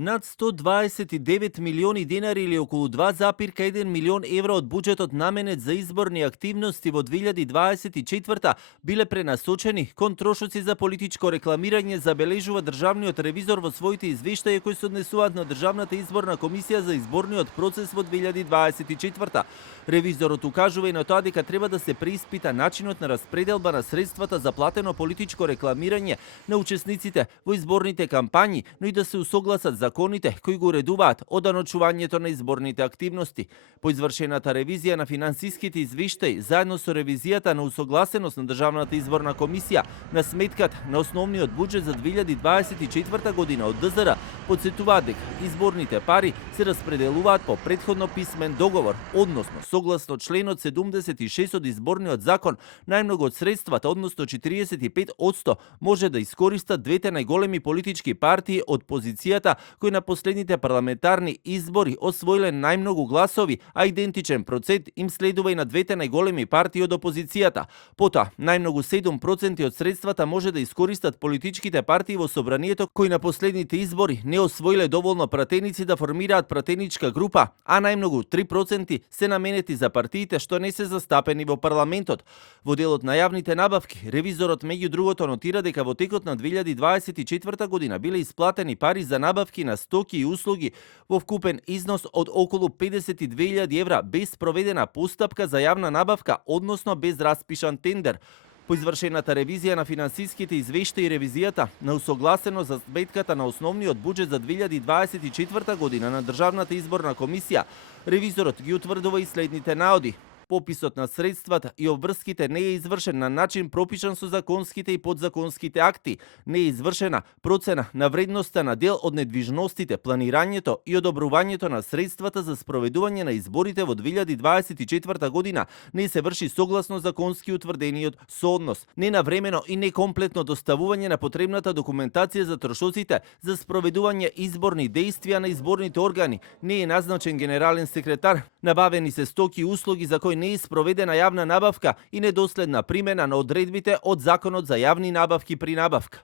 Над 129 милиони денари или околу 2,1 милион евро од буџетот наменет за изборни активности во 2024 биле пренасочени кон трошоци за политичко рекламирање, забележува државниот ревизор во своите извештаи кои се однесуваат на Државната изборна комисија за изборниот процес во 2024. Ревизорот укажува и на тоа дека треба да се преиспита начинот на распределба на средствата за платено политичко рекламирање на учесниците во изборните кампањи, но и да се усогласат законите кои го уредуваат оданочувањето на изборните активности. По извршената ревизија на финансиските извештаи, заедно со ревизијата на усогласеност на Државната изборна комисија на сметката на основниот буџет за 2024 година од ДЗР, потсетуваат дека изборните пари се распределуваат по претходно писмен договор, односно согласно членот 76 од изборниот закон, најмногу од средствата, односно 45%, може да искористат двете најголеми политички партии од позицијата кои на последните парламентарни избори освоиле најмногу гласови, а идентичен процент им следува и на двете најголеми партии од опозицијата. Потоа, најмногу 7% од средствата може да искористат политичките партии во собранието кои на последните избори не освоиле доволно пратеници да формираат пратеничка група, а најмногу 3% се наменети за партиите што не се застапени во парламентот. Во делот на јавните набавки, ревизорот меѓу другото нотира дека во текот на 2024 година биле исплатени пари за набавки на стоки и услуги во вкупен износ од околу 52.000 евра без проведена постапка за јавна набавка, односно без распишан тендер. По извршената ревизија на финансиските извештаи и ревизијата на усогласено за сметката на основниот буџет за 2024 година на Државната изборна комисија, ревизорот ги утврдува и следните наоди. Пописот на средствата и обврските не е извршен на начин пропишан со законските и подзаконските акти. Не е извршена процена на вредноста на дел од недвижностите, планирањето и одобрувањето на средствата за спроведување на изборите во 2024 година не се врши согласно законски утврдениот сооднос. Ненавремено и некомплетно доставување на потребната документација за трошоците за спроведување изборни дејствија на изборните органи. Не е назначен генерален секретар. Набавени се стоки и услуги за кои не е спроведена јавна набавка и недоследна примена на одредбите од Законот за јавни набавки при набавка.